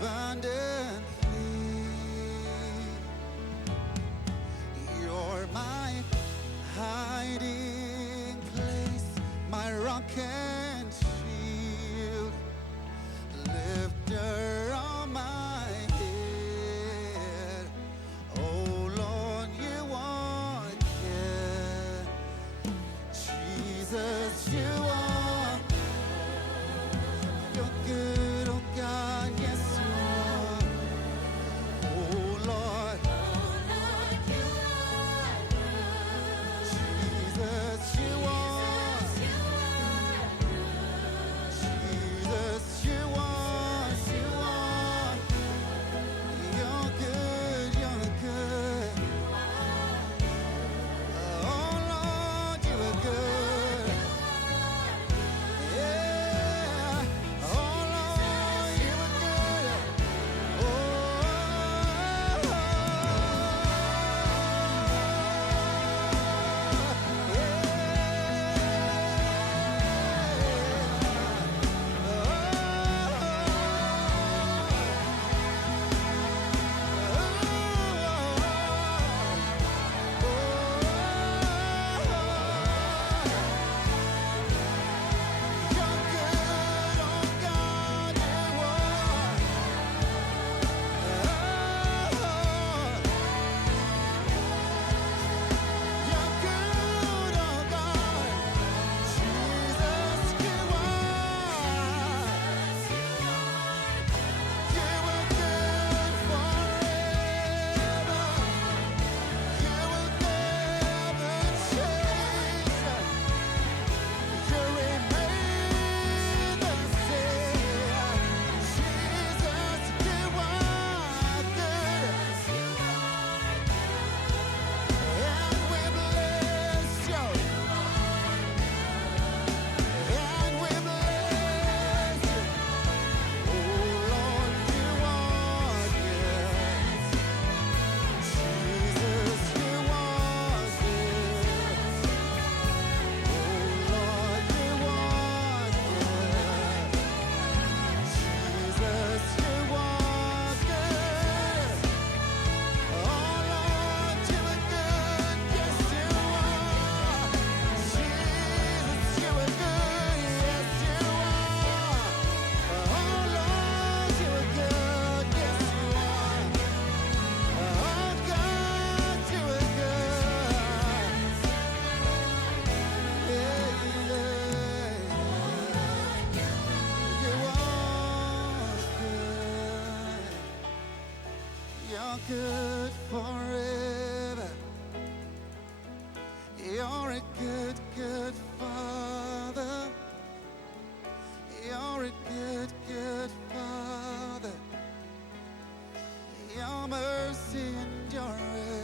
abundantly. You're my hiding place, my rock and shield, lifter of my head. Oh Lord, you are good. Jesus, you are. You're good, oh God, yes you are. Oh Lord, Jesus, you are. Jesus, you are. You are. You're good, you're good. Oh Lord, you are good. Yeah. Oh Lord, you are good. You're good forever. You're a good, good Father. You're a good, good Father. Your mercy endureth.